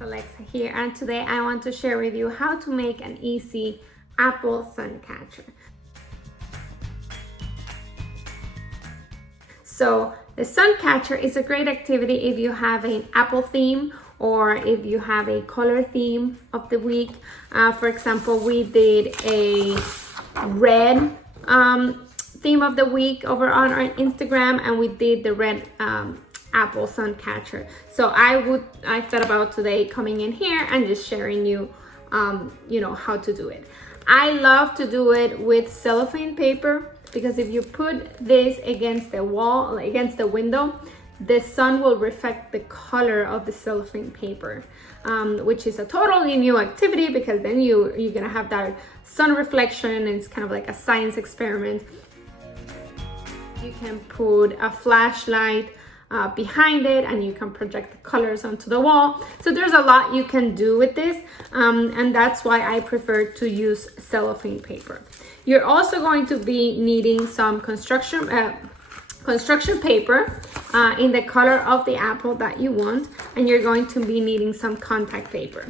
Alexa here, and today I want to share with you how to make an easy apple Suncatcher. So the Suncatcher is a great activity if you have an apple theme or if you have a color theme of the week. For example, we did a red theme of the week over on our Instagram, and we did the red apple Suncatcher. So I thought about today coming in here and just sharing you how to do it. I love to do it with cellophane paper, because if you put this against the wall, against the window, the sun will reflect the color of the cellophane paper, which is a totally new activity, because then you're gonna have that sun reflection, and it's kind of like a science experiment. You can put a flashlight behind it, and you can project the colors onto the wall. So there's a lot you can do with this, and that's why I prefer to use cellophane paper. You're also going to be needing some construction paper in the color of the apple that you want, and you're going to be needing some contact paper.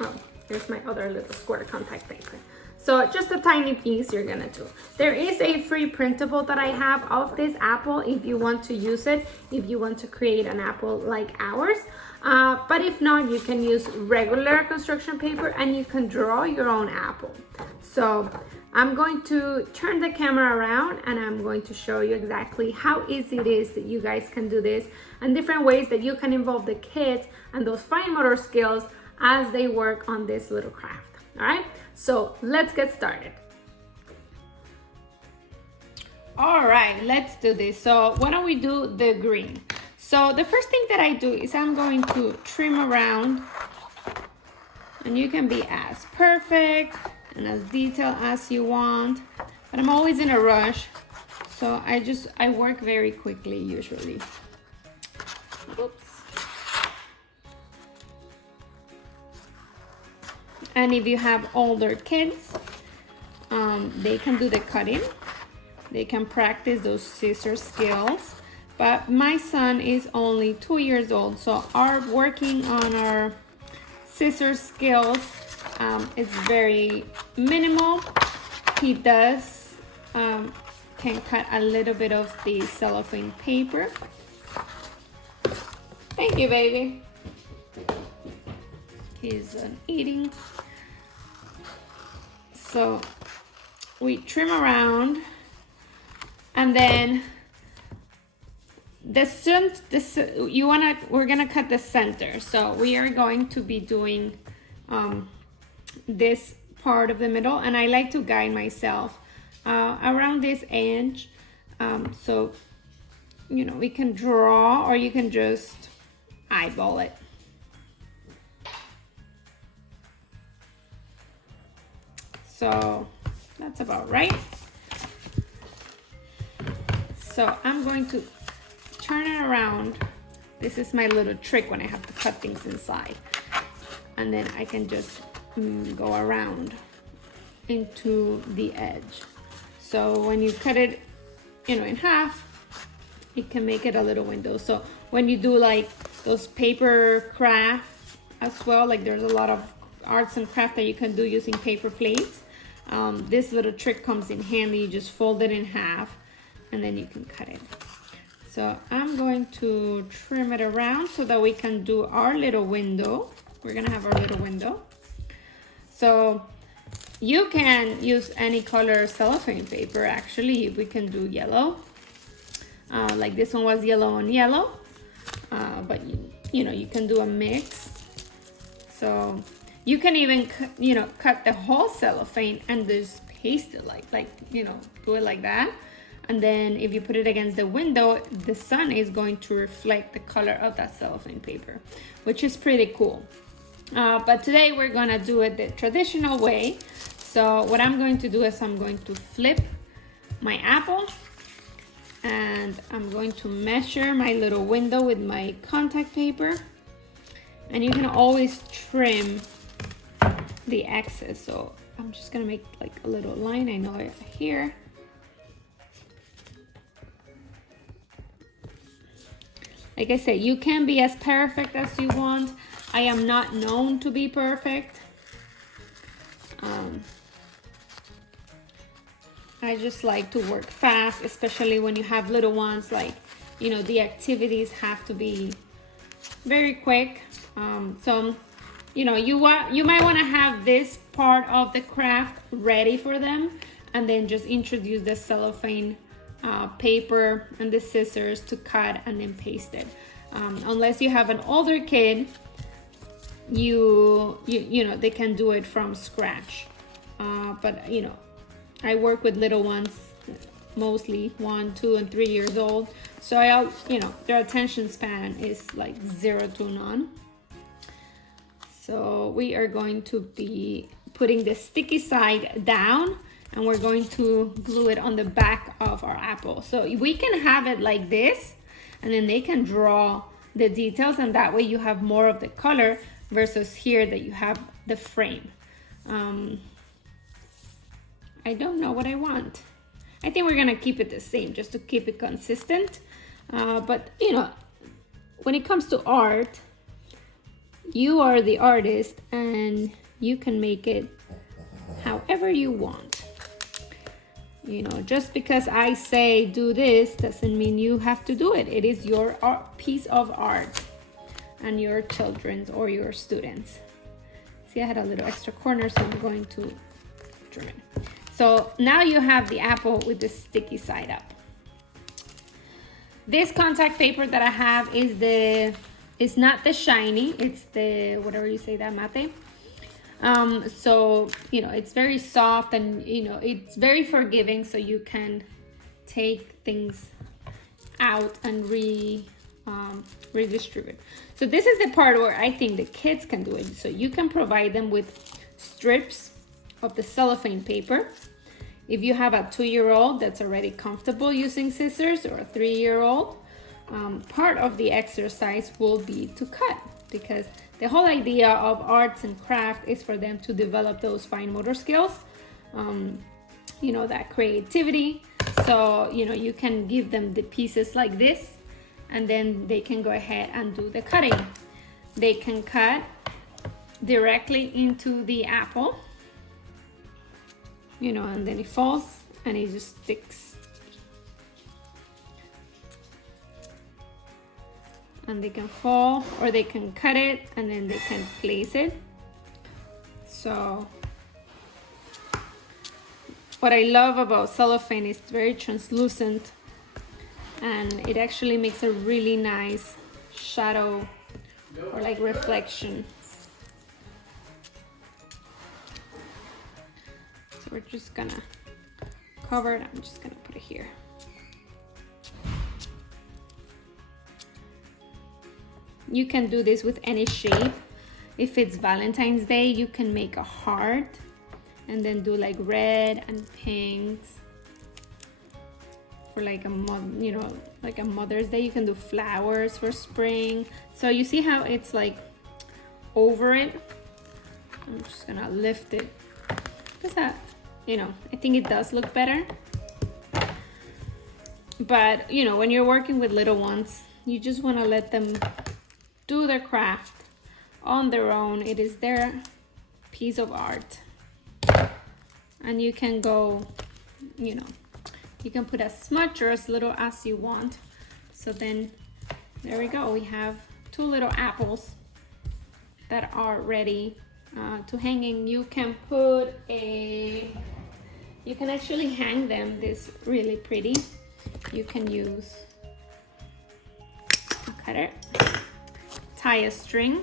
Oh, here's my other little square contact paper. So just a tiny piece you're gonna do. There is a free printable that I have of this apple if you want to use it, if you want to create an apple like ours. But if not, you can use regular construction paper and you can draw your own apple. So I'm going to turn the camera around and I'm going to show you exactly how easy it is that you guys can do this, and different ways that you can involve the kids and those fine motor skills as they work on this little craft. All right, so let's get started. All right, let's do this. So why don't we do the green? So the first thing that I do is I'm going to trim around, and you can be as perfect and as detailed as you want, but I'm always in a rush, so I work very quickly usually. Oops. And if you have older kids, they can do the cutting. They can practice those scissor skills. But my son is only 2 years old, so our working on our scissor skills is very minimal. He does can cut a little bit of the cellophane paper. Thank you, baby. He's eating. So we trim around, and then we're gonna cut the center. So we are going to be doing this part of the middle, and I like to guide myself around this edge. So we can draw, or you can just eyeball it. So that's about right. So I'm going to turn it around. This is my little trick when I have to cut things inside. And then I can just go around into the edge. So when you cut it, in half, it can make it a little window. So when you do like those paper crafts as well, like there's a lot of arts and craft that you can do using paper plates. This little trick comes in handy. You just fold it in half and then you can cut it. So I'm going to trim it around so that we can do our little window. We're gonna have our little window. So you can use any color cellophane paper. Actually, we can do yellow. Like this one was yellow on yellow, but you can do a mix. So you can even cut the whole cellophane and just paste it do it like that. And then if you put it against the window, the sun is going to reflect the color of that cellophane paper, which is pretty cool. But today we're gonna do it the traditional way. So what I'm going to do is I'm going to flip my apple, and I'm going to measure my little window with my contact paper. And you can always trim the excess. So I'm just gonna make like a little line. I know it here. Like I said, you can be as perfect as you want. I am not known to be perfect. I just like to work fast, especially when you have little ones. Like, you know, the activities have to be very quick. So, you know, you might want to have this part of the craft ready for them, and then just introduce the cellophane paper and the scissors to cut and then paste it. Unless you have an older kid, you know, they can do it from scratch. But you know, I work with little ones, mostly 1, 2, and 3 years old. So you know, their attention span is like 0 to none. So we are going to be putting the sticky side down, and we're going to glue it on the back of our apple. So we can have it like this, and then they can draw the details, and that way you have more of the color versus here that you have the frame. I don't know what I want. I think we're gonna keep it the same just to keep it consistent. But you know, when it comes to art, you are the artist and you can make it however you want. You know, just because I say do this doesn't mean you have to do it. It is your piece of art and your children's or your students. See, I had a little extra corner, so I'm going to trim it. So now you have the apple with the sticky side up. This contact paper that I have is it's not the shiny, it's the, whatever you say that, mate. So, you know, it's very soft, and, you know, it's very forgiving, so you can take things out and redistribute. So this is the part where I think the kids can do it. So you can provide them with strips of the cellophane paper. If you have a 2-year-old that's already comfortable using scissors, or a 3-year-old, part of the exercise will be to cut, because the whole idea of arts and craft is for them to develop those fine motor skills, you know, that creativity. So, you know, you can give them the pieces like this, and then they can go ahead and do the cutting. They can cut directly into the apple, you know, and then it falls and it just sticks. And they can fall, or they can cut it and then they can place it. So what I love about cellophane is it's very translucent, and it actually makes a really nice shadow or like reflection. So we're just gonna cover it. I'm just gonna put it here. You can do this with any shape. If it's Valentine's Day, you can make a heart and then do like red and pinks. For like you know, like a Mother's Day, you can do flowers for spring. So you see how it's like over it. I'm just gonna lift it. Because that, you know, I think it does look better. But you know, when you're working with little ones, you just want to let them do their craft on their own. It is their piece of art, and you can go, you know, you can put as much or as little as you want. So then there we go, we have 2 little apples that are ready to hanging. You can put you can actually hang them this really pretty. You can use a cutter, tie a string,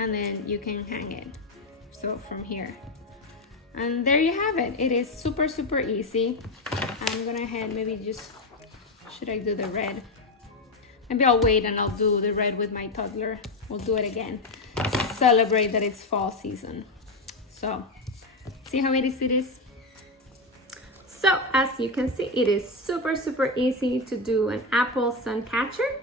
and then you can hang it. So from here, and there you have it. It is super easy. I'm gonna head, maybe just, should I do the red? Maybe I'll wait and I'll do the red with my toddler. We'll do it again. Celebrate that it's fall season. So see how easy it is? So as you can see, it is super easy to do an apple sun catcher.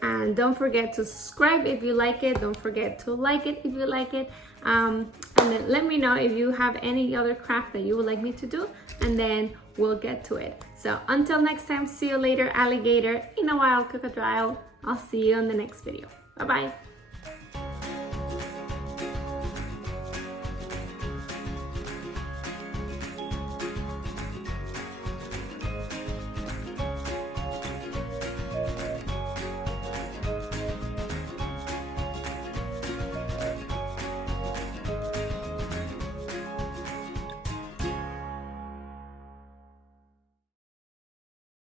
And don't forget to subscribe if you like it. Don't forget to like it if you like it. And then let me know if you have any other craft that you would like me to do, and then we'll get to it. So until next time, see you later, alligator. In a while, crocodile. I'll see you on the next video. Bye-bye.